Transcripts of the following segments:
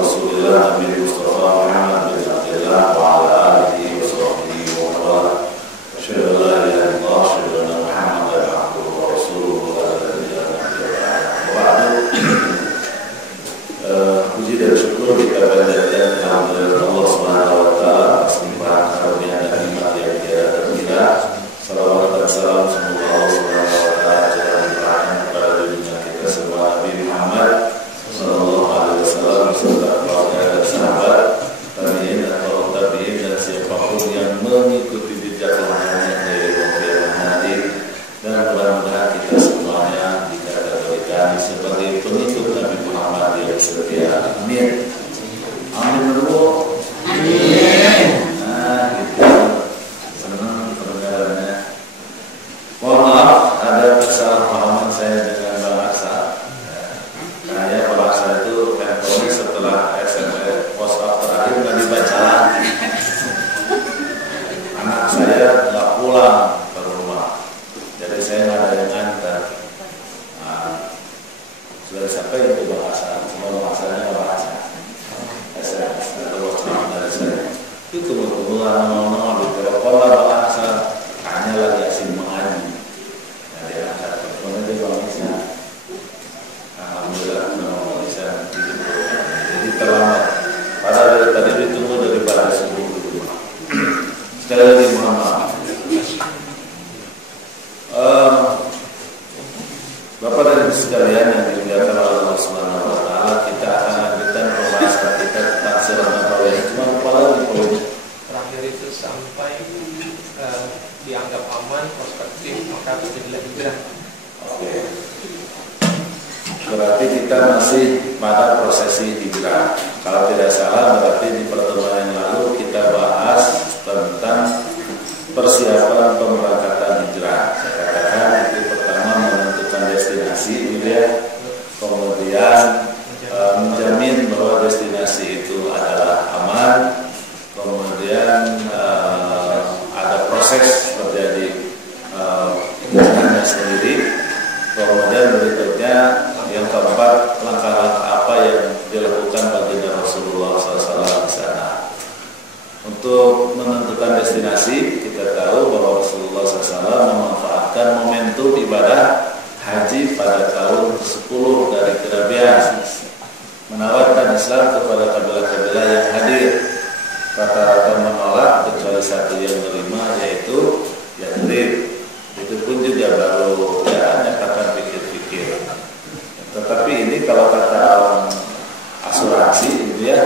Rasulillah Nabi Mustafa Muhammad bin Abdullah wa ala alihi wa sahbihi wa wala. Asyhadu an la ilaha illallah wa asyhadu anna Muhammadan abduhu wa rasuluhu wa puji dan syukur kita panjatkan kehadirat Allah Subhanahu wa taala atas limpahan karunia dan nikmat yang tiada terkira. Salawat dan salam semoga Allah Subhanahu wa taala limpahkan kepada junjungan kita semua Nabi Muhammad sallallahu alaihi wasallam beserta keluarga dan sahabat, tabi'in atau tabi'in dan siapapun yang mengikuti jejak langkahnya dari kiamat nanti. Dan mudah-mudahan kita semuanya dikategorikan sebagai pengikut Nabi Muhammad yang setia. Amin. Amin dulu. Amin. Nah, kita senang pendengarannya. Mohon maaf ada kesalahpahaman saya dengan Bang Aksa. Saya Bang Aksa itu handphone setelah SMS WhatsApp terakhir nggak dibaca. Anak saya nggak pulang ke rumah, jadi saya nggak ada yang antar. Sudah sampai itu Bang Aksa, semua Bang Aksanya nggak baca. SMS atau WhatsApp dari saya. Itu kebetulan mau di telepon lah Bang Aksa, hanya lagi asyik mengaji. Jadi angkat teleponnya dia Bang Aksa. Alhamdulillah Bang Aksa jadi terlambat. Padahal dari tadi ditunggu daripada subuh di rumah. Sekali lagi mohon maaf. Bapak dan Ibu sekalian yang dimuliakan oleh Allah Subhanahu wa taala, kita akan lanjutkan pembahasan kita tentang surah Nabawiyah. Cuma kepala di poin terakhir itu sampai dianggap aman, prospektif, maka terjadilah hijrah. Oke. Berarti kita masih pada prosesi hijrah. Kalau tidak salah berarti di pertemuan yang lalu kita bahas tentang persiapan pemberangkatan hijrah. Saya katakan itu pertama menentukan destinasi, gitu ya. Kemudian menjamin bahwa destinasi itu adalah aman. Kemudian ada proses terjadi hijrahnya sendiri. Kemudian berikutnya yang keempat, langkah-langkah apa yang dilakukan baginda Rasulullah SAW di sana. Untuk menentukan destinasi, kita tahu bahwa Rasulullah SAW memanfaatkan momentum ibadah haji pada tahun ke-10 dari kenabian, menawarkan Islam kepada kabilah-kabilah yang hadir. Rata-rata menolak kecuali satu yang menerima, yaitu Yathrib. Itu pun juga baru ya nyatakan pikir-pikir. Tetapi ini kalau kata asuransi gitu ya,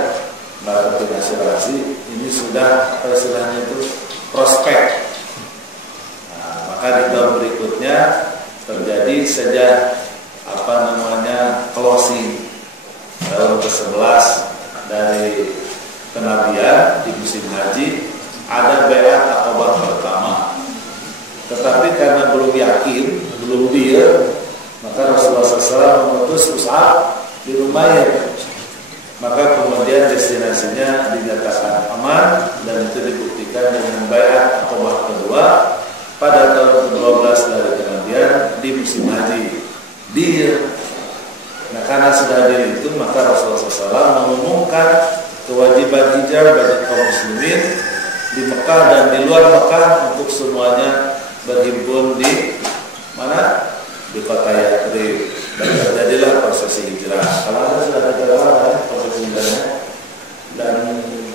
marketing asuransi, ini sudah apa istilahnya itu prospek. Nah, maka di tahun berikutnya terjadi saja closing tahun ke-11 dari kenabian di musim haji. Ada baiat Aqabah pertama. Tetapi karena belum yakin, belum deal, maka Rasulullah SAW mengutus Mus'ab di Umayyah. Maka kemudian destinasinya dinyatakan aman dan itu dibuktikan dengan baiat Aqabah kedua pada tahun ke-12 dari kenabian di musim haji. Deal. Nah, karena sudah deal itu, maka Rasulullah SAW mengumumkan kewajiban hijrah bagi kaum muslimin di Mekah dan di luar Mekah untuk semuanya berhimpun di mana? Di kota Yathrib. Dan terjadilah prosesi hijrah. Kalau Anda sudah ada prosesi hijrahnya, dan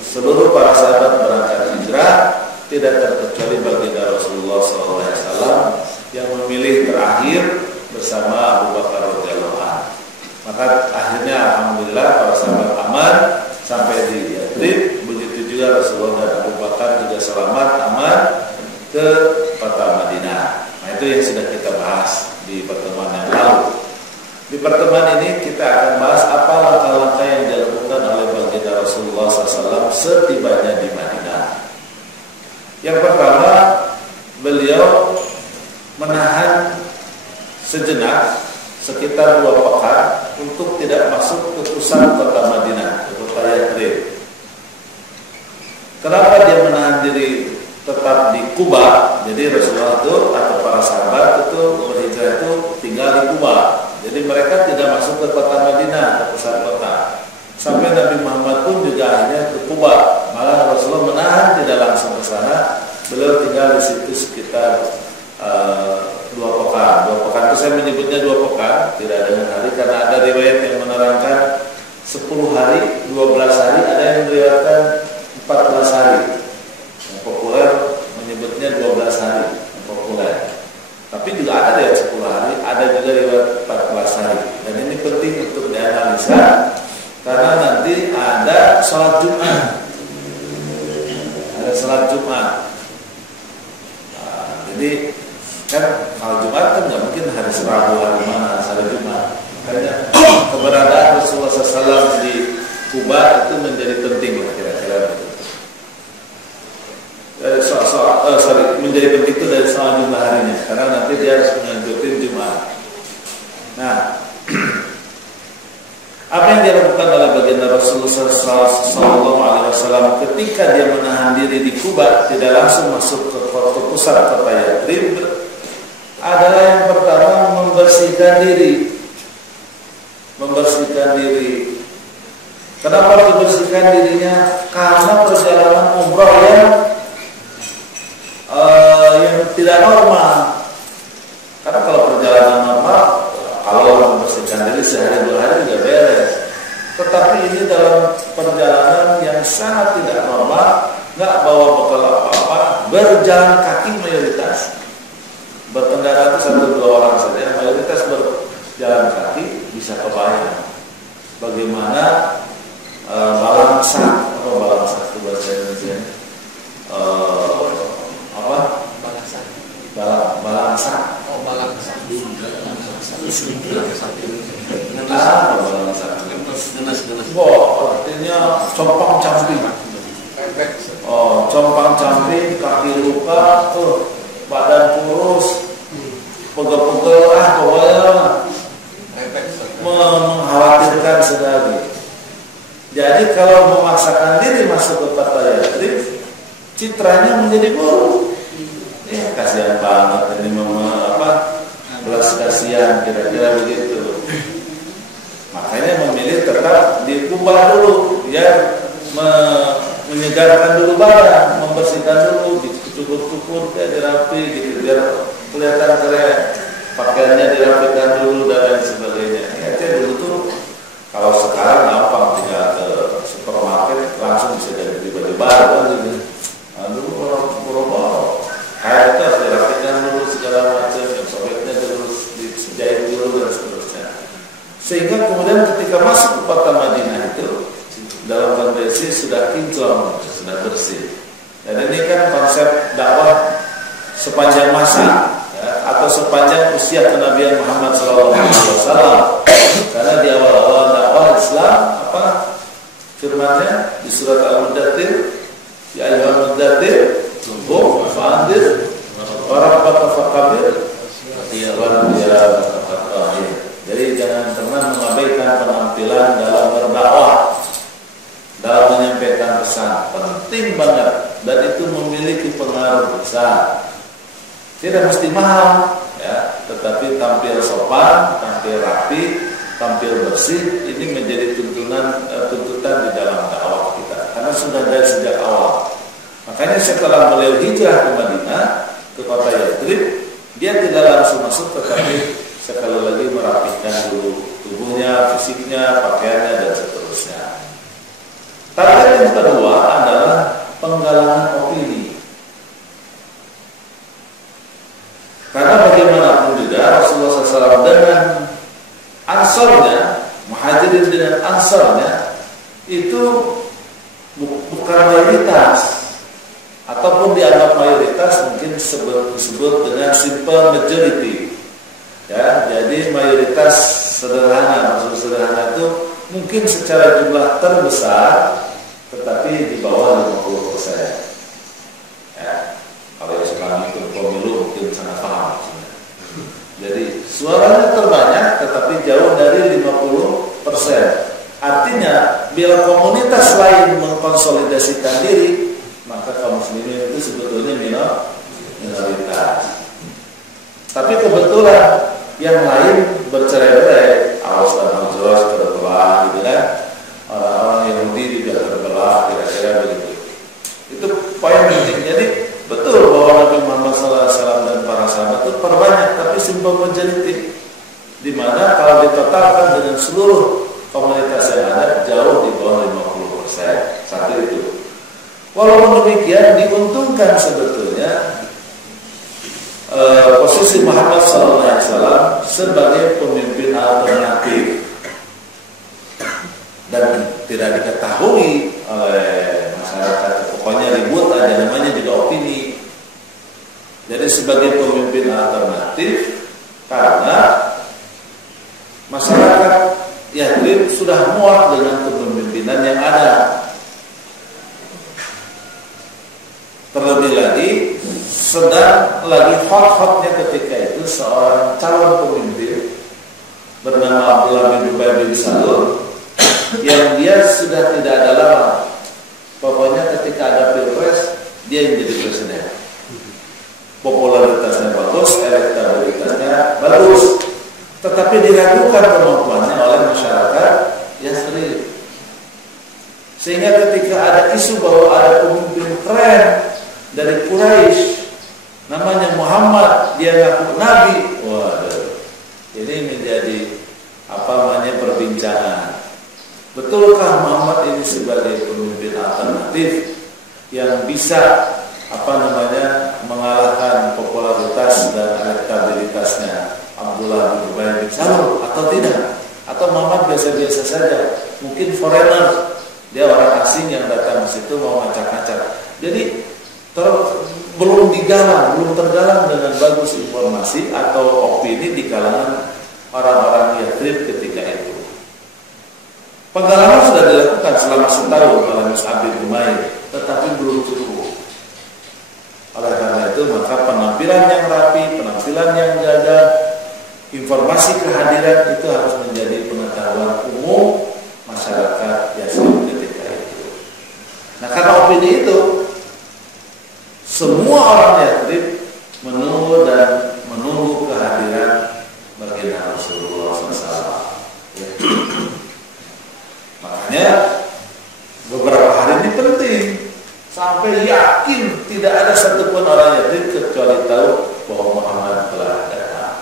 seluruh para sahabat berangkat hijrah, tidak terkecuali baginda Rasulullah SAW yang memilih terakhir bersama Abu Bakar radhiyallahu anhu. Maka akhirnya alhamdulillah para sahabat aman sampai di Yathrib. Begitu juga Rasulullah dan Abu Bakar juga selamat aman ke kota Madinah. Nah, itu yang sudah kita bahas di pertemuan yang lalu. Di pertemuan ini kita akan bahas apa langkah-langkah yang dilakukan oleh baginda Rasulullah SAW setibanya di Madinah. Yang pertama, beliau menahan sejenak sekitar 2 pekan untuk tidak masuk ke pusat kota Madinah, ke kota Yathrib. Kenapa dia menahan diri tetap di Kuba? Jadi Rasulullah itu atau para sahabat itu berhijrah itu tinggal di Kuba. Jadi mereka tidak masuk ke kota Madinah, ke pusat kota. Sampai Nabi Muhammad ke Kuba. Malah Rasulullah menahan tidak langsung ke sana. Beliau tinggal di situ sekitar 2 pekan. 2 pekan itu saya menyebutnya 2 pekan, tidak dengan hari, karena ada riwayat yang menerangkan 10 hari, 12 hari, ada yang meriwayatkan 14 hari. Yang populer menyebutnya 12 hari, yang populer. Tapi juga ada yang 10 hari, ada juga riwayat 14 hari. Dan ini penting untuk dianalisa, karena nanti ada sholat Jumat. Ada sholat Jumat. Nah, jadi kan kalau Jumat kan nggak mungkin hari Rabu, hari mana, hari Jumat. Makanya keberadaan Rasulullah SAW di Kuba itu menjadi penting lah kira-kira. Menjadi penting itu dari soal jumlah harinya, karena nanti dia harus menganjurkan Jumat. Nah, apa yang dilakukan oleh baginda Rasulullah SAW ketika dia menahan diri di Kuba, tidak langsung masuk ke pusat kota Yathrib, adalah yang pertama membersihkan diri. Kenapa dibersihkan dirinya? Karena perjalanan umroh yang tidak normal. Karena kalau perjalanan normal, kalau membersihkan diri sehari 2 hari juga beres. Tetapi ini dalam perjalanan yang sangat tidak normal, nggak bawa bekal apa-apa, berjalan kaki mayoritas. Berkendara itu 1-2 orang saja, mayoritas berjalan kaki, bisa kebayang bagaimana balangsak itu bahasa Indonesia, balangsak. Artinya compang-camping. Compang-camping, kaki luka, badan kurus, pegel-pegel, pokoknya mengkhawatirkan sekali. Jadi kalau memaksakan diri masuk ke kota Yathrib, citranya menjadi buruk. Ya kasihan banget ini belas kasihan, kira-kira begitu. Makanya memilih tetap di Kuba dulu, biar menyegarkan dulu badan, membersihkan dulu, dicukur-cukur, dirapi, gitu, biar kelihatan keren. Pakaiannya dirapikan dulu dan lain sebagainya. Ya, dulu tuh kalau sekarang gampang, tinggal ke supermarket langsung bisa jadi baju baru kan gitu. Dulu orang boro-boro, kayak itu harus dirapikan dulu segala macam, yang sobeknya dulu dijahit dulu dan seterusnya. Sehingga kemudian ketika masuk ke kota Madinah itu dalam kondisi sudah kinclong, sudah bersih. Dan ini kan konsep dakwah sepanjang masa, atau sepanjang usia kenabian Muhammad SAW. Karena di awal-awal dakwah Islam, firman-Nya di surat Al-Muddathir, ya ayyuhal muddathir qum fa'anzir wa rabbaka fakabbir wa rabbiyaka fatahhir. Jadi jangan pernah mengabaikan penampilan dalam berdakwah, dalam menyampaikan pesan. Penting banget, dan itu memiliki pengaruh besar. Tidak mesti mahal, ya, tetapi tampil sopan, tampil rapi, tampil bersih, ini menjadi tuntutan di dalam dakwah kita. Karena sudah dari sejak awal. Makanya setelah beliau hijrah ke Madinah, ke kota Yathrib, dia tidak langsung masuk, tetapi sekali lagi merapikan dulu tubuhnya, fisiknya, pakaiannya, dan seterusnya. Target yang kedua adalah penggalangan opini. Karena bagaimanapun juga Rasulullah SAW dengan ansarnya, muhajirin dengan ansarnya, itu bukan mayoritas, ataupun dianggap mayoritas, mungkin disebut dengan simple majority. Ya, jadi mayoritas sederhana, maksud sederhana itu mungkin secara jumlah terbesar, tetapi di bawah 50%. Ya. Kalau yang sekarang ikut pemilu mungkin sangat paham. Jadi suaranya terbanyak tetapi jauh dari 50%. Artinya bila komunitas lain mengkonsolidasikan diri, maka kaum muslimin itu sebetulnya minoritas. Tapi kebetulan yang lain bercerai-berai, Aus dan Khazraj terbelah, gitu kan? Orang-orang Yahudi juga terbelah, dengan seluruh komunitas yang ada jauh di bawah 50%. Satu itu. Walaupun demikian diuntungkan sebetulnya posisi Muhammad SAW sebagai pemimpin alternatif, dan tidak diketahui oleh masyarakat. Pokoknya ribut aja, namanya juga opini. Jadi sebagai pemimpin alternatif, karena masyarakat Yathrib sudah muak dengan kepemimpinan yang ada. Terlebih lagi sedang lagi hot-hotnya ketika itu seorang calon pemimpin bernama Abdullah bin Ubay bin Salul, yang dia sudah tidak ada lama. Pokoknya ketika ada pilpres dia yang jadi presiden. Popularitasnya bagus, elektabilitasnya bagus, tetapi diragukan kemampuannya oleh masyarakat Yathrib. Sehingga ketika ada isu bahwa ada pemimpin keren dari Quraisy, namanya Muhammad, dia ngaku nabi, waduh, ini menjadi perbincangan. Betulkah Muhammad ini sebagai pemimpin alternatif yang bisa mengalahkan popularitas dan elektabilitasnya Abdullah bin Ubay bin Salul atau tidak? Atau Muhammad biasa-biasa saja, mungkin foreigner, dia orang asing yang datang ke situ mau ngacak-ngacak. Jadi belum tergalang dengan bagus informasi atau opini di kalangan orang-orang Yathrib ketika itu. Penggalangan sudah dilakukan selama setahun oleh Mus'ab bin Umair, tetapi belum cukup. Oleh karena itu maka penampilan yang rapi, penampilan yang gagah, informasi kehadiran itu harus menjadi pengetahuan umum masyarakat Yathrib ketika itu. Nah, karena opini itu, semua orang Yathrib menunggu kehadiran baginda Rasulullah SAW. Makanya beberapa hari ini penting, sampai yakin tidak ada satupun orang Yathrib kecuali tahu bahwa Muhammad telah datang.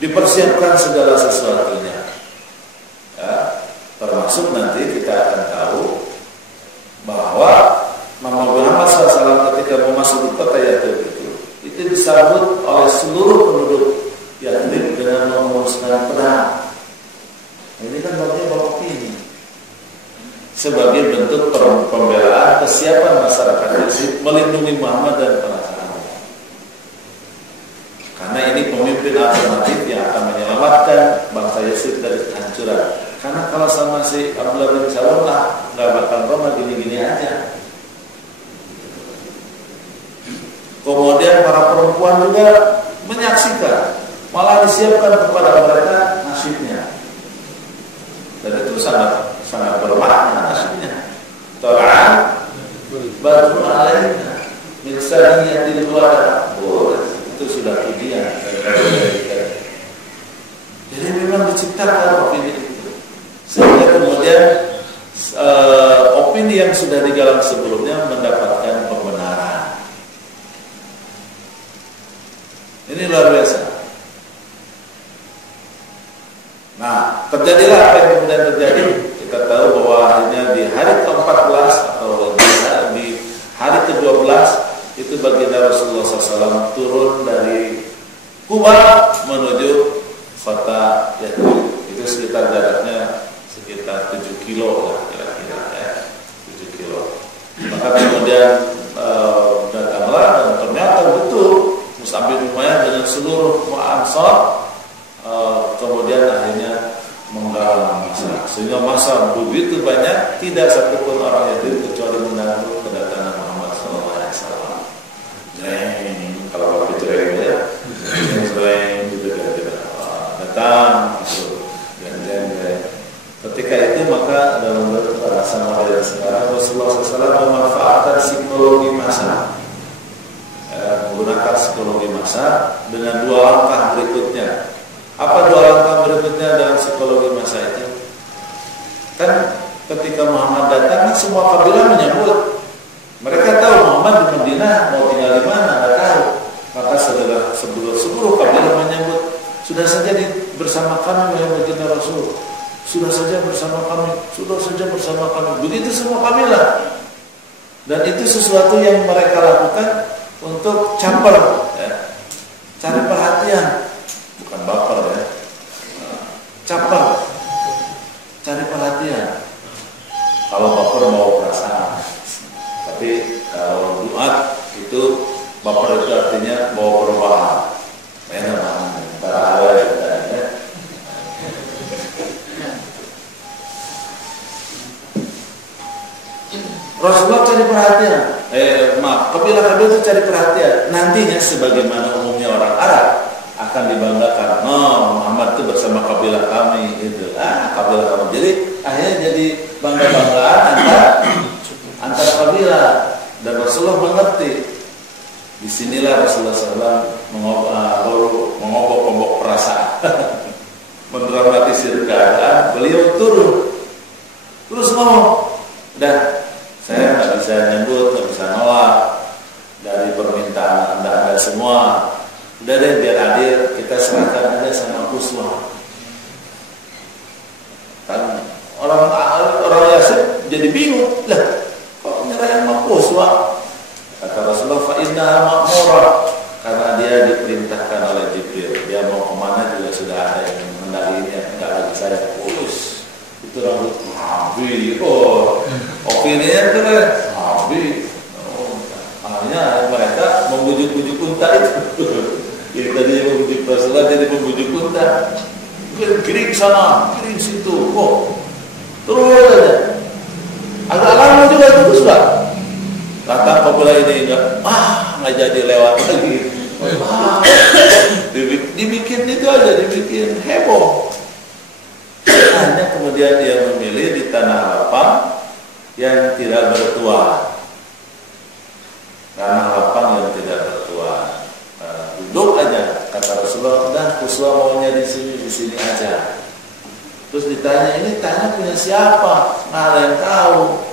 Dipersiapkan segala sesuatunya, ya, termasuk nanti kita akan tahu bahwa Muhammad SAW ketika memasuki kota Yathrib itu disambut oleh seluruh penduduk Yathrib dengan memuluskan pedang. Ini kan bagian opini sebagai bentuk pembelaan kesiapan masyarakat Yathrib melindungi Muhammad dan para sahabat. Karena ini pemimpin alternatif yang akan menyelamatkan bangsa Yathrib dari kehancuran. Karena kalau sama si Abdullah bin Salul nggak bakal Roma gini-gini aja. Kemudian para perempuan juga menyaksikan, malah disiapkan kepada mereka nasibnya. Dan itu sangat bermakna nasibnya. Ta'ala badrun alaina min saniyatil wada. Itu sudah ujian. Jadi memang diciptakan opini itu. Sehingga kemudian opini yang sudah digalang sebelumnya mendapatkan pembenaran. Ini luar biasa. Nah, terjadilah apa yang kemudian terjadi. Kita tahu bahwa akhirnya di hari ke-14 atau di hari ke-12 itu baginda Rasulullah SAW turun dari Kuba menuju kota Yathrib. Itu sekitar jaraknya sekitar 7 kilo lah kira-kira, ya, 7 kilo. Maka kemudian datanglah dan ternyata betul Mus'ab bin Umair dengan seluruh Ansar kemudian akhirnya menggalang massa, sehingga massa begitu banyak, tidak satupun orang Yathrib kecuali menantu kedatangan Muhammad SAW. Jreng, kalau pakai jreng ya, jreng gitu datang, jreng. Ketika itu maka dalam bahasa modern sekarang Rasulullah SAW memanfaatkan psikologi massa. Menggunakan psikologi massa dengan dua langkah berikutnya. Apa dua langkah berikutnya dalam psikologi massa itu? Kan ketika Muhammad datang, semua kabilah menyambut. Mereka tahu Muhammad di Madinah, mau tinggal di mana, nggak tahu. Maka seluruh kabilah menyambut. Sudah saja bersama kami wahai baginda Rasul. Sudah saja bersama kami, sudah saja bersama kami. Begitu semua kamilah. Dan itu sesuatu yang mereka lakukan untuk caper, ya. Cari perhatian, bukan baper ya. Caper, cari perhatian. Kalau baper mau perasaan, tapi kalau duat itu baper itu artinya mau perubahan. Memang para awal ya. Rasulullah cari perhatian. Kabilah itu cari perhatian. Nantinya sebagaimana umumnya orang Arab akan dibanggakan. Muhammad itu bersama kabilah kami itu. Kabilah kami. Jadi akhirnya jadi bangga-banggaan antar kabilah. Dan Rasulullah mengerti. Disinilah Rasulullah SAW mengobok-obok perasaan, mendramatisir keadaan. Beliau turun, terus ngomong, "Udah, saya nggak bisa nyebut, nggak bisa nolak dari permintaan anda semua. Udah deh, biar hadir, kita serahkan aja sama Quswa." Kan orang Yasir jadi bingung, lah kok nyerahin sama Quswa? Kata Rasulullah, fa innaha ma'murah, karena dia diperintahkan oleh Jibril. Dia mau kemana juga sudah ada yang mendampinginya, enggak lagi saya urus. Itu rambut Nabi, opininya keren, Nabi. Akhirnya mereka membujuk-bujuk unta itu. Yang tadinya membujuk Rasulullah jadi membujuk unta. Kirim sana, kirim situ. Terus aja. Agak lama juga itu sudah. Kata kabilah ini nggak jadi lewat lagi. Dibikin itu aja, dibikin heboh. Hanya kemudian dia memilih di tanah lapang yang tidak bertuan. Tanah lapang yang tidak bertuan. Duduk aja, kata Rasulullah. Udah, Quswa maunya di sini aja. Terus ditanya, ini tanya punya siapa? Nggak ada yang tahu.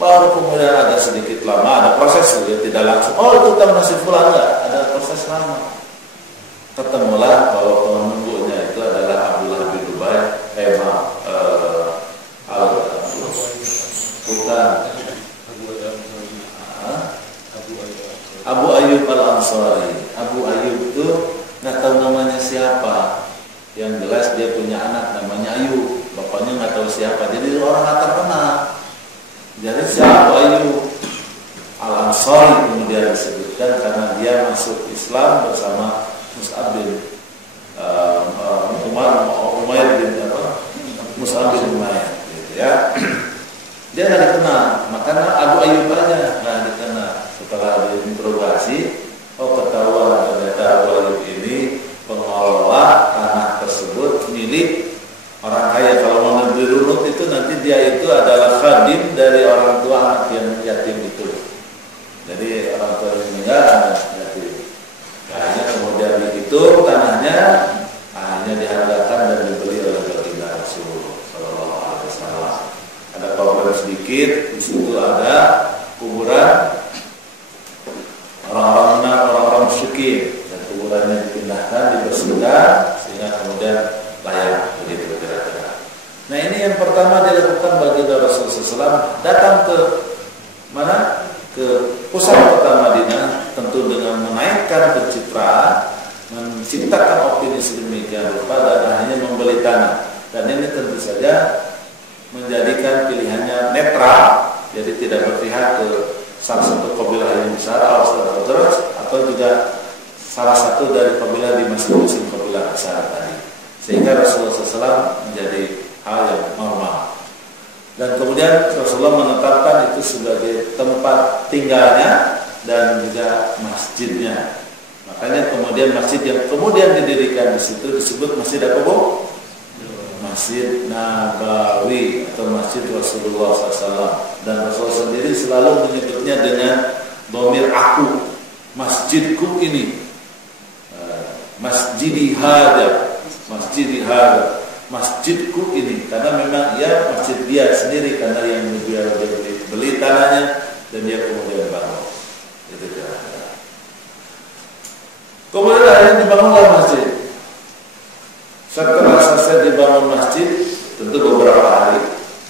Baru kemudian ada sedikit lama, ada proses ya, tidak langsung. Oh, itu teman si fulan, enggak, ada proses lama. Ketemulah bahwa penunggunya itu adalah Abdullah bin Ubay, Abu Ayyub Al-Ansari. Abu Ayyub itu nggak tahu namanya siapa. Yang jelas dia punya anak namanya Ayyub, bapaknya nggak tahu siapa. Jadi orang nggak terkenal. Jadi siapa Ayyub Al-Ansari kemudian disebutkan karena dia masuk Islam bersama Mus'ab bin Umair bin Mus'ab bin Umair, gitu ya. Dia nggak dikenal, makanya Abu Ayyub aja nggak dikenal. Setelah diinterogasi, ketahuan ternyata Abu Ayyub ini pengelola tanah tersebut milik orang kaya. Kalau mau dirunut itu nanti dia itu adalah khadim dari orang tua anak yang yatim itu. Jadi orang tua yang meninggal anak yatim. Akhirnya kemudian dihitung tanahnya, akhirnya dihargakan dan dibeli oleh baginda Rasul Sallallahu Alaihi Wasallam. Ada kuburan sedikit, di situ ada kuburan orang-orang musyrikin, dan kuburannya dipindahkan, dibersihkan sehingga kemudian layak begitu kira-kira. Nah, ini yang pertama dilakukan baginda Rasulullah SAW, datang ke mana? Ke pusat kota Madinah, tentu dengan menaikkan pencitraan, menciptakan opini sedemikian rupa dan akhirnya membeli tanah. Dan ini tentu saja menjadikan pilihannya netral, jadi tidak berpihak ke salah satu kabilah yang besar, Aus dan Khazraj, atau juga salah satu dari kabilah di masing-masing kabilah besar tadi. Sehingga Rasulullah SAW menjadi hal yang normal. Dan kemudian Rasulullah menetapkan itu sebagai tempat tinggalnya dan juga masjidnya. Makanya kemudian masjid yang kemudian didirikan di situ disebut Masjid apa, Bu? Masjid Nabawi atau Masjid Rasulullah SAW. Dan Rasulullah sendiri selalu menyebutnya dengan dhamir aku, masjidku ini, masjidi hada, masjidi hada, masjidku ini. Karena memang ya masjid dia sendiri, karena yang dia beli tanahnya dan dia kemudian bangun. Itu kira-kira. Kemudian akhirnya dibangunlah masjid. selesai dibangun masjid, tentu beberapa hari,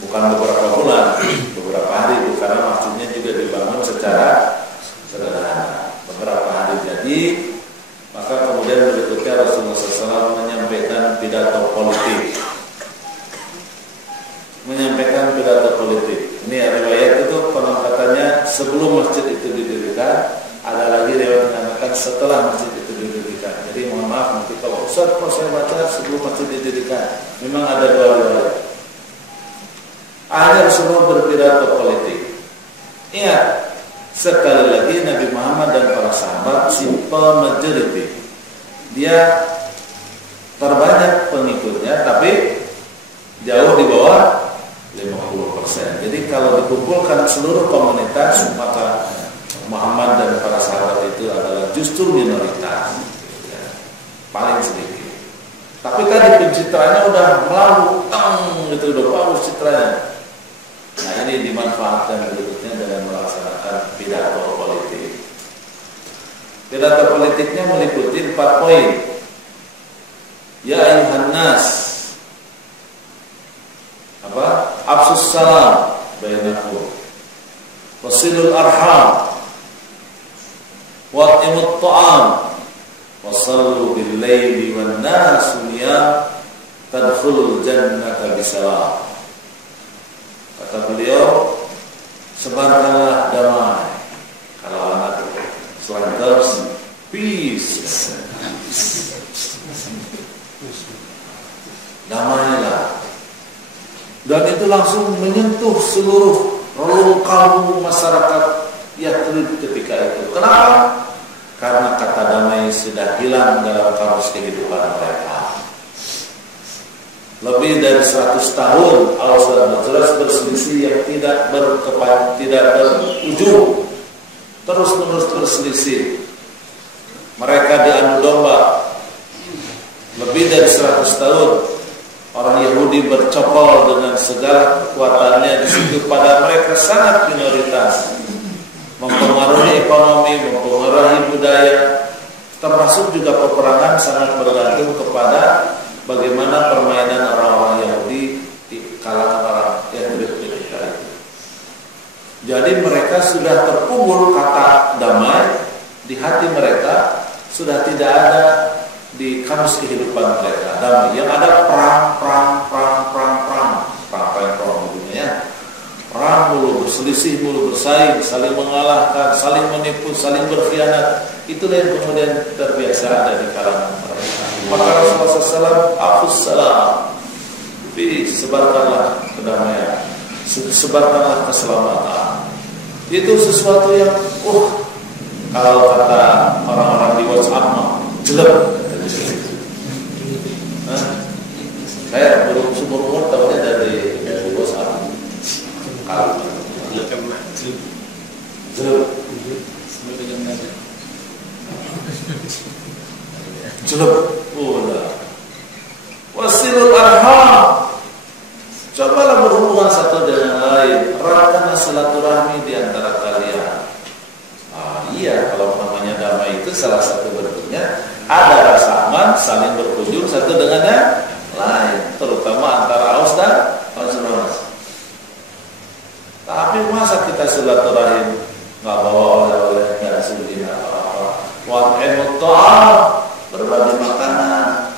bukan beberapa bulan, beberapa hari, karena masjidnya juga dibangun secara sederhana. Beberapa hari jadi, maka kemudian berikutnya Rasulullah SAW menyampaikan pidato politik. Ini riwayat itu konon katanya sebelum masjid itu didirikan, ada lagi riwayat mengatakan setelah masjid itu didirikan. Jadi mohon maaf nanti kalau Ustaz kok saya baca sebelum masjid didirikan, memang ada dua riwayat. Akhirnya Rasulullah berpidato politik. Ingat, sekali lagi Nabi Muhammad dan para sahabat simple majority. Dia terbanyak pengikutnya, tapi jauh di bawah 50%. Jadi kalau dikumpulkan seluruh komunitas, maka Muhammad dan para sahabat itu adalah justru minoritas, ya, paling sedikit. Tapi tadi pencitraannya udah melalu, gitu, udah bagus citranya. Nah ini dimanfaatkan berikutnya dengan melaksanakan pidato politik. Pidato politiknya meliputi 4 poin. Ya ayuhan nas, afsus salam bainakum, wasilul arham, wa'imut ta'am, wasallu bil laili wan nasu niyam, tadkhulul jannata bisalam. Kata beliau, sebarkanlah damai. Kalau anak slankers, peace. Damailah. Dan itu langsung menyentuh seluruh relung kalbu masyarakat Yathrib ketika itu. Kenapa? Karena kata damai sudah hilang dalam kamus kehidupan mereka. Lebih dari 100 tahun Allah sudah jelas berselisih yang tidak berujung, terus-menerus berselisih. Mereka diadu domba. Lebih dari 100 tahun orang Yahudi bercokol dengan segala kekuatannya di situ, pada mereka sangat minoritas, mempengaruhi ekonomi, mempengaruhi budaya, termasuk juga peperangan sangat bergantung kepada bagaimana permainan orang-orang Yahudi di kalangan orang Yahudi ketika itu. Jadi mereka sudah terkubur kata damai di hati mereka, sudah tidak ada di kamus kehidupan mereka damai. Yang ada perang dunia. Perang mulu, berselisih mulu, bersaing, saling mengalahkan, saling menipu, saling berkhianat. Itulah yang kemudian terbiasa ada di kalangan mereka. Maka Rasulullah SAW, afus salam, sebarkanlah kedamaian, sebarkanlah keselamatan. Itu sesuatu yang, kalau kata orang-orang di WhatsApp, jelek. Saya belum seumur umur tahunya dari WhatsApp. Kalau jelek, udah. Wasilul arham, cobalah berhubungan satu dengan lain, eratkanlah silaturahmi di antara kalian. Iya, kalau namanya damai itu salah satu bentuknya ada rasa aman, saling berkunjung satu dengan yang lain, terutama antara Aus dan Khazraj. Tapi masa kita silaturahim nggak bawa oleh-oleh, nggak sembunyi apa-apa. Wa'imut ta'am, berbagi makanan,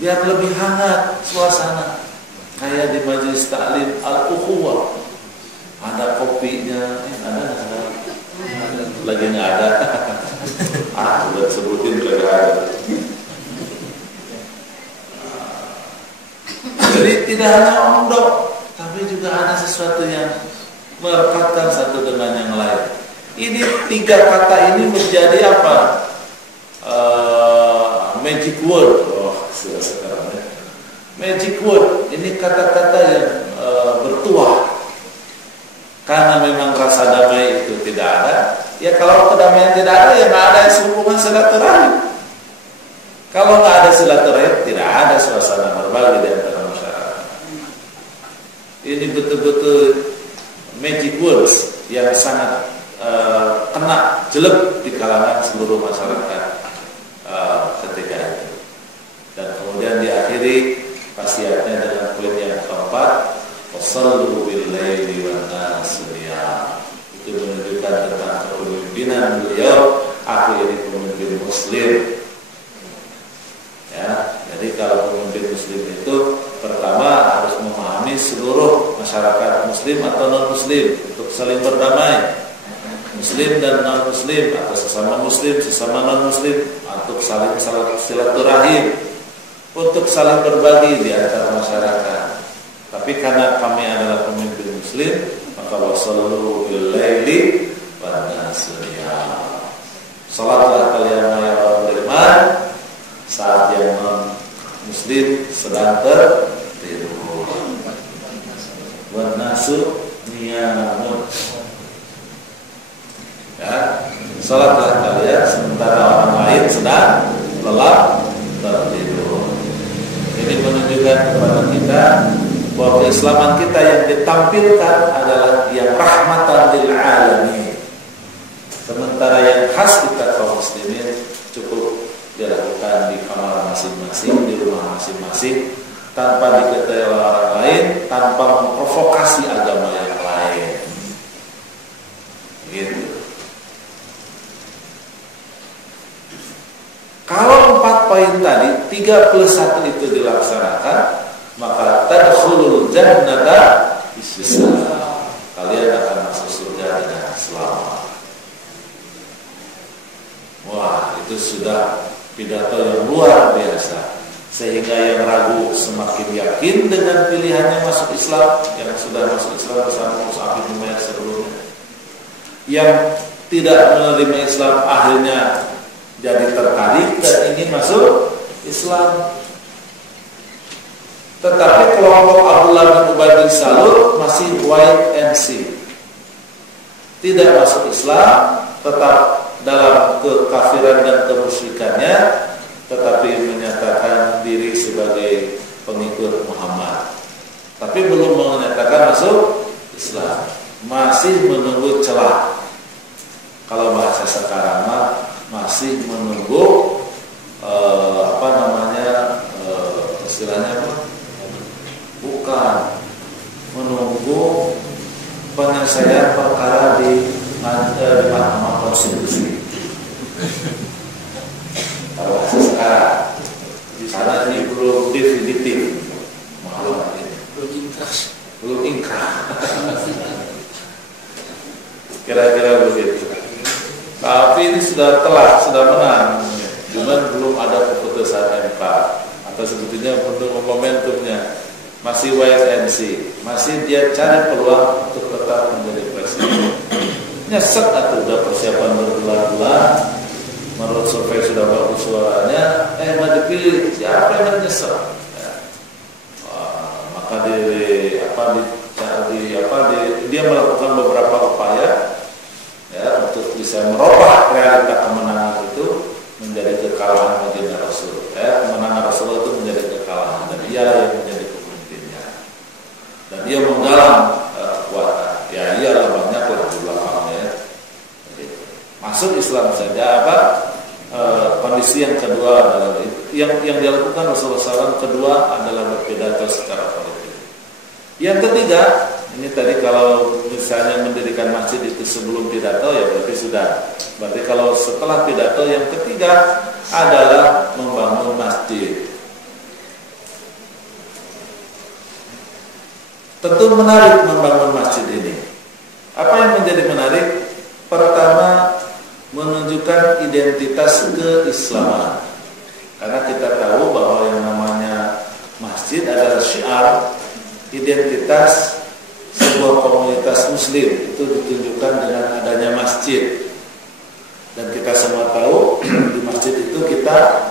biar lebih hangat suasana. Kayak di majelis taklim al-ukhuwah, ada kopinya, ada lagi nggak ada. Udah sebutin udah nggak ada. Jadi tidak hanya ondok, tapi juga ada sesuatu yang merekatkan satu dengan yang lain. Ini 3 kata ini menjadi apa? Magic word. Sudah sekarang ya. Magic word. Ini kata-kata yang bertuah. Karena memang rasa damai itu tidak ada. Ya kalau kedamaian tidak ada, ya nggak ada hubungan silaturahim. Kalau nggak ada silaturahim, tidak ada suasana berbagi di antara masyarakat. Ini betul-betul magic words yang sangat kena jelek di kalangan seluruh masyarakat ketika itu. Dan kemudian di khasiatnya dengan poin yang keempat, wassallu bil laili wan nas niyam. Itu menunjukkan tentang kepemimpinan beliau. Aku ini pemimpin muslim. Ya, jadi kalau pemimpin muslim itu pertama harus memahami seluruh masyarakat muslim atau non muslim untuk saling berdamai, muslim dan non muslim atau sesama muslim sesama non muslim, untuk saling silaturahim, untuk saling berbagi di antara masyarakat. Tapi karena kami adalah pemimpin muslim, maka wassallu bil laili wan nas niyam. Salatlah kalian ya orang beriman saat yang non muslim sedang tertidur. Wan nasu niyamun. Ya, salatlah kalian sementara orang lain sedang lelap tertidur. Ini menunjukkan kepada kita bahwa keislaman kita yang ditampilkan adalah yang rahmatan lil alamin. Sementara yang khas kita kaum muslimin cukup dilakukan di kamar masing-masing, di rumah masing-masing, tanpa diketahui orang lain, tanpa memprovokasi agama yang lain. Gitu. Kalau 4 poin tadi 3 plus 1 itu dilaksanakan, maka tadkhulul jannata bisalam. Kalian akan masuk surga dengan selamat. Wah, itu sudah pidato yang luar biasa, sehingga yang ragu semakin yakin dengan pilihannya masuk Islam, yang sudah masuk Islam bersama Mus'ab bin Umair sebelumnya. Yang tidak menerima Islam akhirnya jadi tertarik dan ingin masuk Islam. Tetapi kelompok Abdullah bin Ubay bin Salul masih wait and see, tidak masuk Islam, tetap dalam kekafiran dan kemusyrikannya, tetapi menyatakan diri sebagai pengikut Muhammad, tapi belum menyatakan masuk Islam, masih menunggu celah. Kalau bahasa sekarang masih menunggu istilahnya apa? Bukan menunggu penyelesaian perkara di Mahkamah Konstitusi. Kalau bahasa sekarang di sana ini belum definitif, belum ingkrah. Kira-kira begitu. Tapi ini sudah telah, sudah menang, cuman belum ada keputusan MK, atau sebetulnya untuk momentumnya masih wait and see, masih dia cari peluang untuk tetap menjadi presiden. Nyesek atau udah persiapan berbulan-bulan, menurut survei sudah bagus suaranya, mau dipilih, siapa yang nyesek? Ya. Maka dia melakukan beberapa upaya ya untuk bisa merubah realita kemenangan itu menjadi kekalahan baginda Rasul. Kemenangan Rasul itu menjadi kekalahan, dan ia yang menjadi pemimpinnya. Dan dia menggalang kekuatan. Ya iyalah banyaklah di belakangnya. Masuk Islam saja kondisi yang kedua adalah yang dilakukan Rasulullah SAW kedua adalah berpidato secara politik. Yang ketiga, ini tadi kalau misalnya mendirikan masjid itu sebelum pidato ya berarti sudah. Berarti kalau setelah pidato yang ketiga adalah membangun masjid. Tentu menarik membangun masjid ini. Apa yang menjadi menarik? Pertama, menunjukkan identitas keislaman. Karena kita tahu bahwa yang namanya masjid adalah syiar, identitas sebuah komunitas muslim itu ditunjukkan dengan adanya masjid. Dan kita semua tahu di masjid itu kita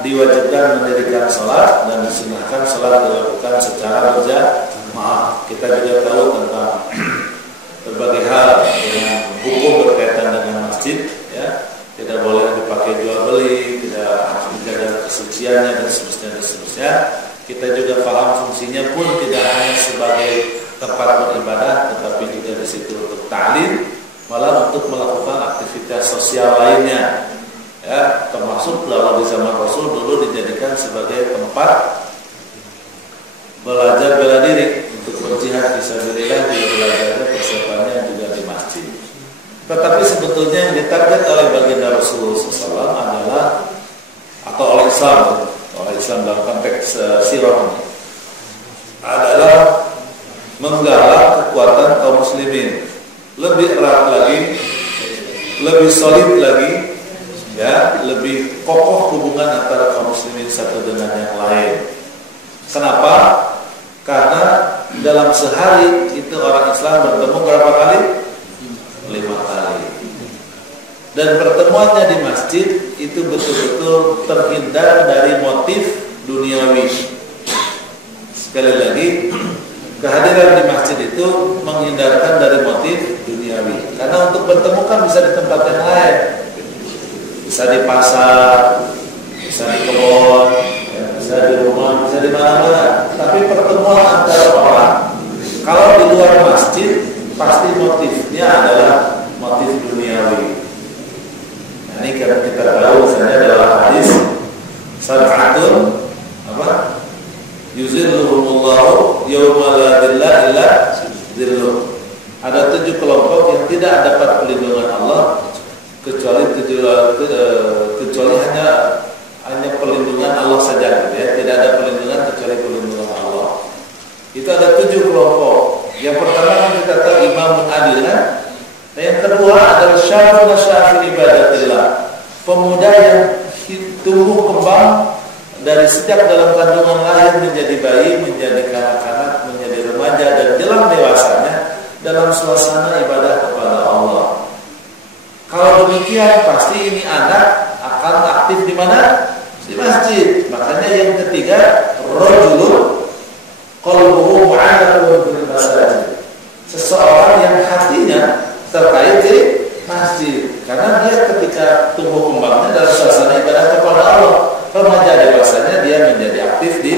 diwajibkan mendirikan sholat dan disunahkan sholat dilakukan secara berjamaah. Kita juga tahu tentang berbagai hal dengan hukum berkaitan dengan masjid, ya, tidak boleh dipakai jual beli, tidak harus dijaga kesuciannya dan seterusnya. Kita juga paham fungsinya pun tidak hanya sebagai tempat beribadah, tetapi juga ta'lim, malah untuk melakukan aktivitas sosial lainnya. Ya, termasuk kalau di zaman Rasul dulu dijadikan sebagai tempat belajar bela diri untuk berjihad fisabilillah, juga belajarnya persiapannya juga di masjid. Tetapi sebetulnya yang ditarget oleh baginda Rasulullah SAW adalah, atau oleh Islam dalam konteks sirah ini, adalah menggalak kekuatan kaum muslimin lebih erat lagi, lebih solid lagi, ya, lebih kokoh hubungan antara kaum muslimin satu dengan yang lain. Kenapa? Karena dalam sehari itu orang Islam bertemu berapa kali? 5 kali. Dan pertemuannya di masjid itu betul-betul terhindar dari motif duniawi. Sekali lagi, kehadiran di masjid itu menghindarkan dari motif duniawi. Karena untuk bertemu kan bisa di tempat yang lain, bisa di pasar, bisa di kebun, ya, bisa di rumah, bisa di mana-mana. Tapi pertemuan antara orang, kalau di luar masjid, pasti motifnya adalah motif duniawi. Nah, ini karena kita tahu misalnya dalam hadis sab'atun apa? Yuzilluhumullahu yawma la dhilla illa dhilluh. Ada 7 kelompok yang tidak dapat perlindungan Allah kecuali hanya perlindungan Allah saja, gitu ya. Tidak ada perlindungan kecuali perlindungan Allah. Itu ada 7 kelompok. Yang pertama kan kita tahu imam adil, kan? Dan yang kedua adalah syabun nasyafi ibadatillah, pemuda yang tumbuh kembang dari sejak dalam kandungan lahir menjadi bayi, menjadi kanak-kanak, menjadi remaja, dan dalam dewasanya dalam suasana ibadah kepada Allah. Kalau demikian pasti ini anak akan aktif di mana? Di masjid. Makanya yang ketiga, rajulun qalbuhu mu'allaqun bil masajid. Seseorang yang hatinya terkait di masjid. Karena dia ketika tumbuh kembangnya dalam suasana ibadah kepada Allah, remaja dewasanya dia menjadi aktif di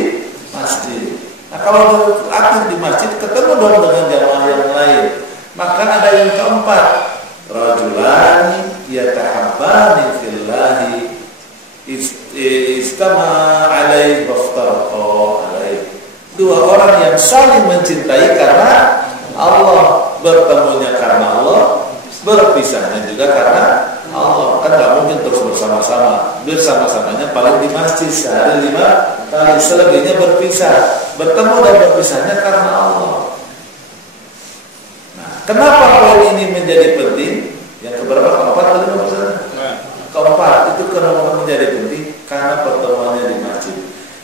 masjid. Nah, kalau aktif di masjid ketemu dong dengan jamaah yang lain. Maka ada yang keempat, rajulani yatahabbani fillahi istama alaihi waftaraqa alaihi. 2 orang yang saling mencintai karena Allah, bertemunya karena Allah, berpisahnya juga karena Allah. Kan gak mungkin terus bersama-sama. Bersama-samanya paling di masjid sehari 5 kali, selebihnya berpisah. Bertemu dan berpisahnya karena Allah. Nah, kenapa poin ini menjadi penting? Yang keberapa? Keempat atau 5%? Keempat. Itu kenapa menjadi penting? Karena pertemuannya di masjid.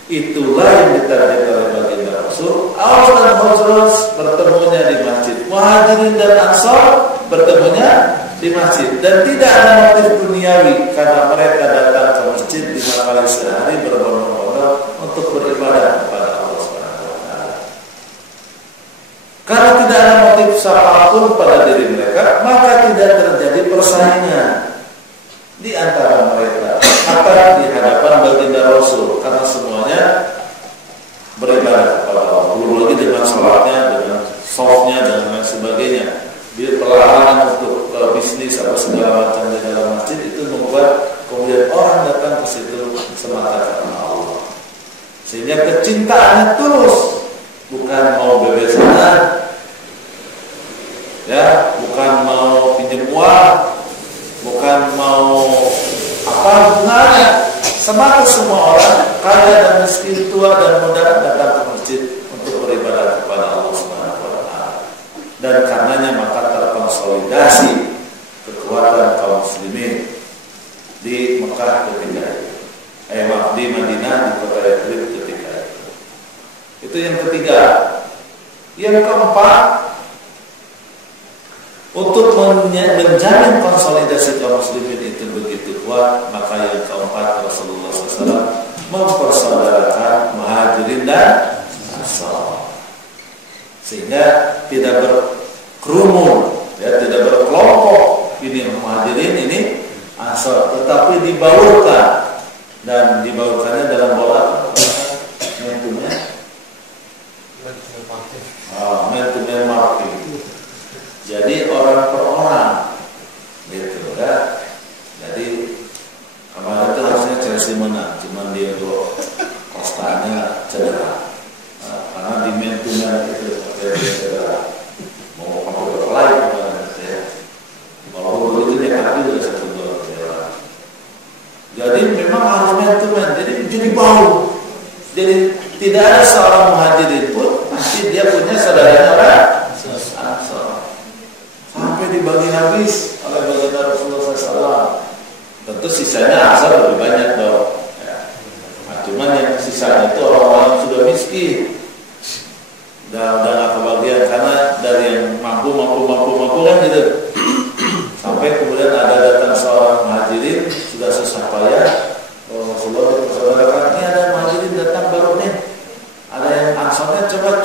Itulah yang ditargetkan oleh baginda Rasul. Aws dan Khazraj bertemunya di masjid. Muhajirin dan Ansar bertemunya di masjid. Dan tidak ada motif duniawi, karena mereka datang ke masjid 5 kali sehari berbondong-bondong untuk beribadah kepada Allah SWT. Karena tidak ada motif siapapun pada diri mereka, maka tidak terjadi persaingan di antara mereka atau di hadapan baginda Rasul, karena semuanya beribadah kepada Allah. Belum lagi dengan sholatnya, dengan softnya dan lain sebagainya. Bila pelarangan untuk bisnis atau segala macam di dalam masjid itu membuat kemudian orang datang ke situ semata karena Allah. Sehingga kecintaannya tulus, bukan mau bebesan, ya, bukan mau pinjam uang, bukan mau apa hubungannya. Semangat semua orang, kaya dan miskin, tua dan muda, datang ke masjid untuk beribadah kepada Allah Subhanahu wa Ta'ala. Dan karenanya maka terkonsolidasi kekuatan kaum muslimin di Mekah ketika itu. Di Madinah, di kota Yathrib ketika itu. Itu yang ketiga. Yang keempat, untuk menjamin konsolidasi kaum muslimin itu begitu kuat, maka yang keempat Rasulullah SAW mempersaudarakan Muhajirin dan Ansar, sehingga tidak berkerumun, ya, tidak berkelompok, ini Muhajirin, ini Ansar, tetapi dibaurkan, dan dibaurkannya dalam bola man-to-man marking. Jadi orang dibagi habis oleh baginda Rasulullah SAW. Tentu sisanya asal lebih banyak dong. Ya. Nah, cuman yang sisanya itu orang-orang yang sudah miskin. Udah nggak kebagian karena dari yang mampu kan gitu. Sampai kemudian ada datang seorang muhajirin sudah susah payah. Rasulullah bersaudara, ini ada muhajirin datang baru nih. Ada yang ansarnya coba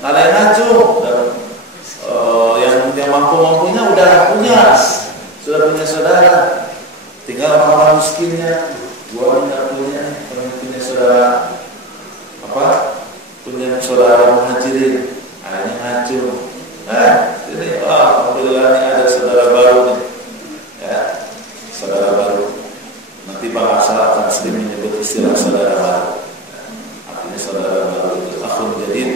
ada yang ngacung. Yang mampu-mampunya udah sudah punya saudara. Tinggal orang-orang miskinnya, gua nggak punya saudara punya saudara muhajirin, akhirnya ngacung. Ini alhamdulillah ini ada saudara baru nih, ya saudara baru. Nanti Bang Asal akan sering menyebut istilah saudara baru. Artinya saudara baru itu akhun jadid,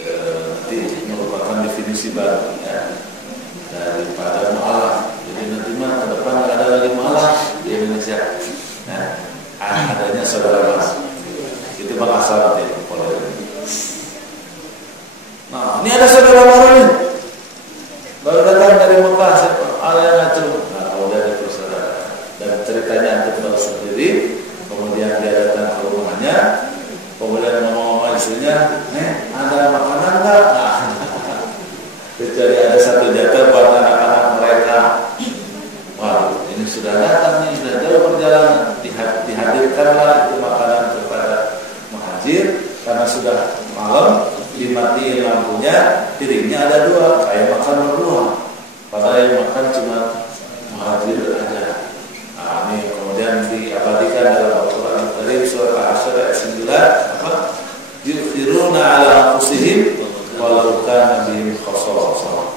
nanti merupakan definisi baru ya daripada mu'alaf. Jadi nanti mah ke depan nggak ada lagi mu'alaf di Indonesia. Nah, adanya saudara baru. Itu Bang Asal nanti. Nah, ini ada saudara baru nih, baru datang dari Mekah, ada yang ngacung. Nah, kemudian itu saudara, dan ceritanya antum tahu sendiri. Kemudian dia datang ke rumahnya, kemudian ngomong sama istrinya, ada makanan nggak? Nah, kecuali ada satu jatah buat anak-anak mereka. Wah, ini sudah datang nih, sudah jauh perjalanan, dihadirkanlah itu makanan kepada muhajir karena sudah malam. Dimatiin lampunya, piringnya ada 2, kayak makan berdua. Padahal yang makan cuma muhajir aja. Nah, ini kemudian diabadikan dalam Al-Quran Karim surah Al-Hasyr ayat 9. Yu'thiruna ala anfusihim walau kana bihim khasasah.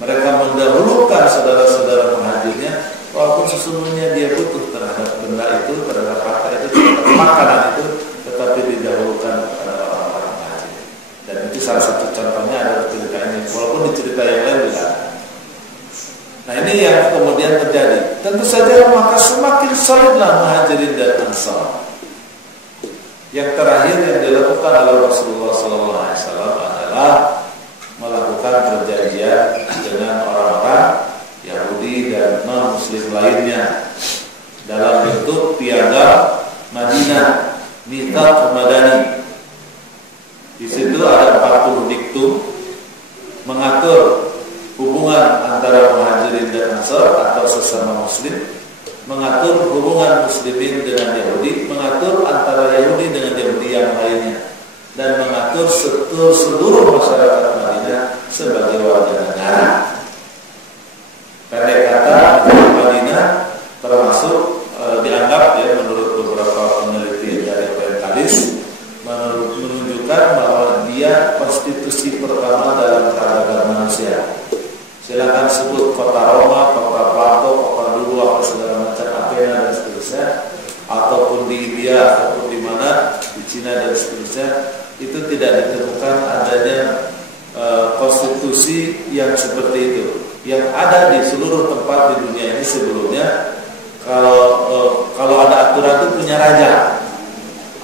Mereka mendahulukan saudara-saudara muhajirnya walaupun sesungguhnya dia butuh terhadap benda itu, terhadap harta itu, terhadap makanan itu, tetapi didahulukan kepada orang-orang muhajir. Dan itu salah satu contohnya adalah cerita ini, walaupun di cerita yang lain juga. Nah, ini yang kemudian terjadi. Tentu saja maka semakin solidlah muhajirin dan ansar. Yang terakhir yang dilakukan oleh Rasulullah SAW adalah melakukan perjanjian dengan orang-orang Yahudi dan non-Muslim lainnya dalam bentuk piagam Madinah, Mitsaq Madani. Di situ ada 40 diktum mengatur hubungan antara muhajirin dan ansar atau sesama muslim, mengatur hubungan muslimin dengan Yahudi, mengatur antara Yahudi dengan Yahudi yang lainnya, dan mengatur seluruh masyarakat Madinah sebagai warga negara. Pendek kata, Madinah termasuk dianggap ya menurut beberapa peneliti dari Orientalis menunjukkan bahwa dia konstitusi pertama dalam peradaban manusia. Silakan sebut kota Roma, kota Plato, kota dulu, apa segala macam, Athena dan seterusnya, ataupun di India, ataupun di mana, di Cina dan seterusnya, itu tidak ditemukan adanya konstitusi yang seperti itu. Yang ada di seluruh tempat di dunia ini sebelumnya, kalau ada aturan itu punya raja.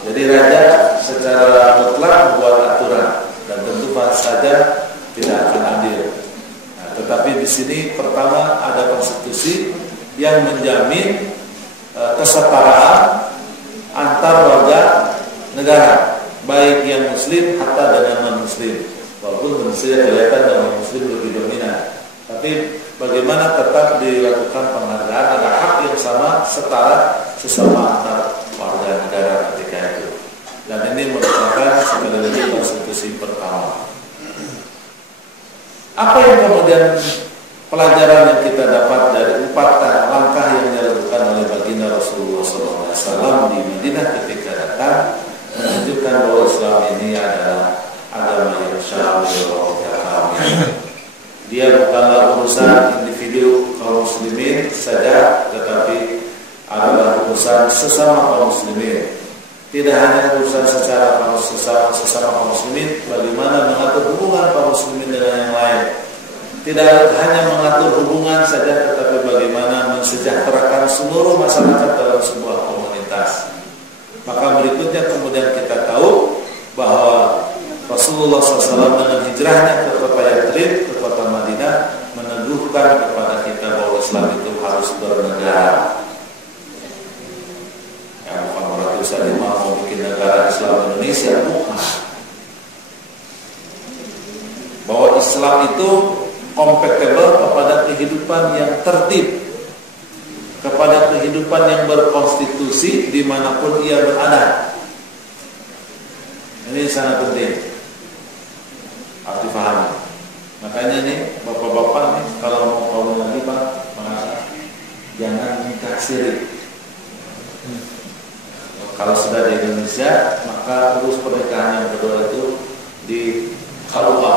Jadi raja secara mutlak membuat aturan dan tentu saja tidak akan adil. Nah, tetapi di sini pertama ada konstitusi yang menjamin kesetaraan antar warga negara, baik yang muslim atau dengan non-muslim. Walaupun manusia kelihatan orang muslim lebih dominan, tapi bagaimana tetap dilakukan penghargaan, ada hak yang sama setara sesama antar warga negara ketika itu. Dan ini merupakan sekali lagi konstitusi pertama. Apa yang kemudian pelajaran yang kita dapat dari 4 langkah yang dilakukan oleh baginda Rasulullah SAW di Madinah ketika datang, menunjukkan bahwa Islam ini adalah agama yang syamil. Dia bukanlah urusan individu kaum muslimin saja, tetapi adalah urusan sesama kaum muslimin. Tidak hanya urusan secara sesama kaum muslimin, bagaimana mengatur hubungan kaum muslimin dengan yang lain. Tidak hanya mengatur hubungan saja, tetapi bagaimana mensejahterakan seluruh masyarakat dalam sebuah komunitas. Maka berikutnya kemudian kita tahu bahwa Rasulullah SAW dengan hijrahnya ke kota Yathrib, ke kota Madinah, menunjukkan kepada kita bahwa Islam itu harus bernegara. Ya, bukan berarti Ustaz Imam mau bikin negara Islam Indonesia, bukan. Bahwa Islam itu kompatibel kepada kehidupan yang tertib, kepada kehidupan yang berkonstitusi dimanapun ia berada. Ini sangat penting harus dipahami. Makanya nih bapak-bapak nih kalau mau kawin lagi Pak, jangan nikah siri. Kalau sudah di Indonesia, maka urus pernikahan yang kedua itu di KUA.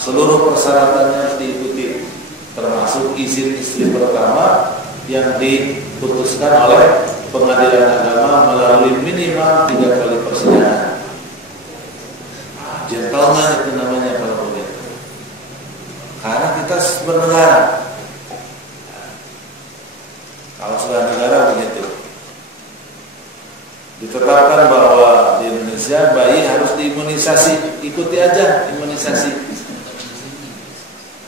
Seluruh persyaratannya harus diikuti, termasuk izin istri pertama yang diputuskan oleh pengadilan agama melalui minimal 3 kali persidangan. Gentleman itu namanya kalau begitu. Karena kita bernegara. Kalau sudah negara begitu. Ditetapkan bahwa di Indonesia bayi harus diimunisasi, ikuti aja imunisasi.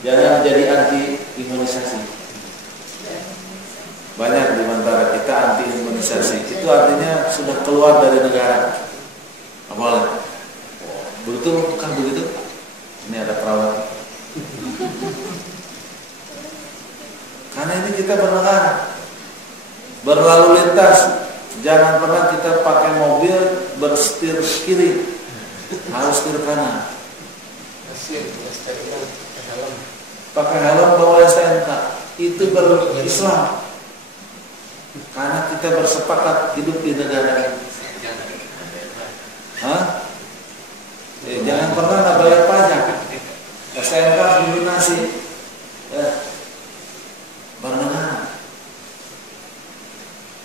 Jangan jadi anti imunisasi. Banyak di antara kita anti imunisasi. Itu artinya sudah keluar dari negara. Apa? Betul kan begitu? Ini ada perawat. Karena ini kita bernegara, berlalu lintas. Jangan pernah kita pakai mobil bersetir kiri, harus setir kanan. Pakai helm bawa STNK, itu berislam. Karena kita bersepakat hidup di negara ini. Hah? Jangan pernah nggak bayar pajak. STNK dilunasi. Bernegara.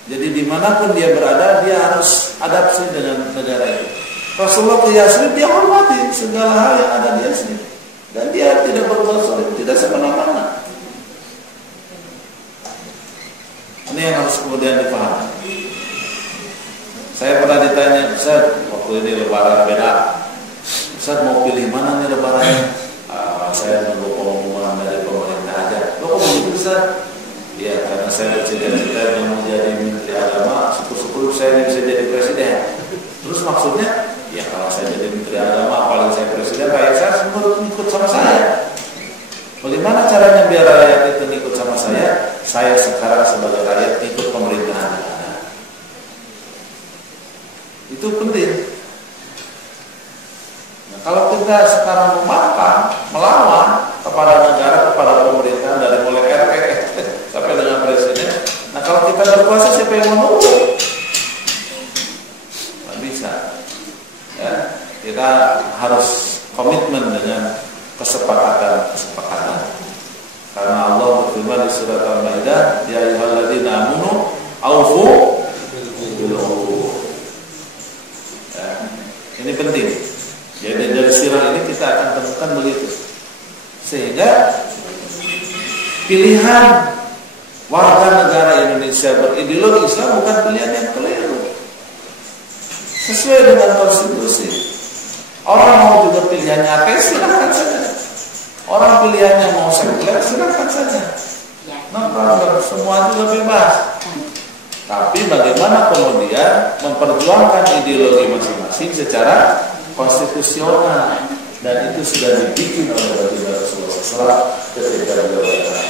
Jadi dimanapun dia berada, dia harus adaptasi dengan negara itu. Rasulullah ke Yasrib, dia hormati segala hal yang ada di Yasrib. Dan dia tidak berbuat zalim, tidak semena-mena. Ini yang harus kemudian dipahami. Saya pernah ditanya, Ustaz, waktu ini lebaran beda, Ustaz mau pilih mana nih lebarannya? Saya nunggu pengumuman dari pemerintah aja. Kok begitu Ustaz? Ya, karena saya bercita-cita yang menjadi Menteri Agama, syukur-syukur saya bisa jadi presiden. Terus maksudnya, ya kalau saya jadi Menteri Agama, apalagi saya presiden, rakyat saya semua ikut sama saya. Bagaimana caranya biar rakyat itu ikut sama saya? Saya sekarang sebagai rakyat ikut pemerintahan. Itu penting. Nah, kalau kita sekarang melawan kepada negara, kepada pemerintahan dari mulai RT sampai dengan presiden, nah kalau kita berkuasa siapa yang mau nurut? Nggak bisa. Ya, kita harus komitmen dengan kesepakatan. Karena Allah berfirman di surat Al-Maidah, ya ayyuhalladzina amanu aufu bil uqud. Ya, ini penting. Jadi dari sirah ini kita akan temukan begitu. Sehingga pilihan warga negara Indonesia berideologi Islam bukan pilihan yang keliru. Sesuai dengan konstitusi. Orang mau juga pilihannya ateis, silakan saja. Orang pilihannya mau sekuler, silakan saja. Semua juga bebas. Tapi bagaimana kemudian memperjuangkan ideologi masing-masing secara konstitusional, dan itu sudah dibikin oleh baginda Rasulullah SAW ketika beliau berkata.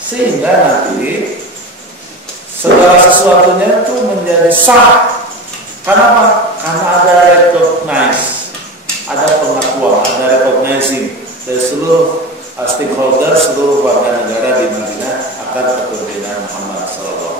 Sehingga nanti segala sesuatunya itu menjadi sah. Kenapa? Karena ada recognize, ada pengakuan, ada recognizing dari seluruh stakeholder, seluruh warga negara di Madinah akan kepemimpinan Muhammad SAW.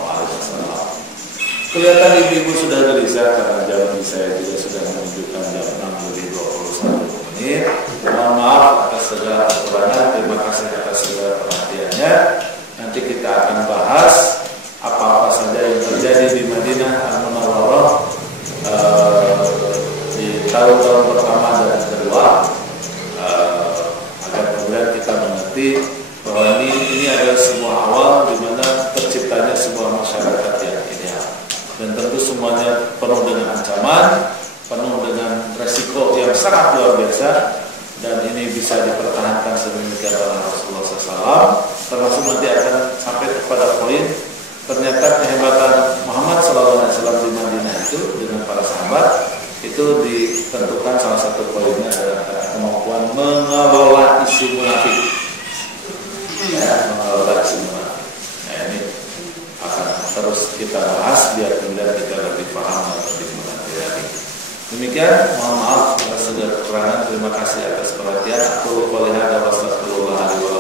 Kelihatan ibu-ibu sudah gelisah karena jam saya juga sudah menunjukkan jam 6:21. Mohon maaf atas segala kekurangan. Terima kasih atas segala perhatiannya. Nanti kita akan bahas apa-apa saja yang terjadi di Madinah Al-Munawwarah di tahun-tahun pertama dan kedua, agar kemudian kita mengerti bahwa ini adalah sebuah awal di mana terciptanya sebuah masyarakat yang ideal. Dan tentu semuanya penuh dengan ancaman, penuh dengan resiko yang sangat luar biasa, dan ini bisa dipertahankan sedemikian oleh Rasulullah SAW. termasuk nanti akan sampai kepada poin ternyata kehebatan Muhammad SAW di Madinah itu dengan para sahabat itu ditentukan salah satu poinnya adalah kemampuan mengelola isu munafik. Ya, mengelola isu munafik. Nah, ini akan terus kita bahas biar kemudian kita lebih paham dan lebih mengerti lagi. Demikian, mohon maaf atas segala kekurangan. Terima kasih atas perhatian. Aku qouli hadza wa astaghfirullah li wa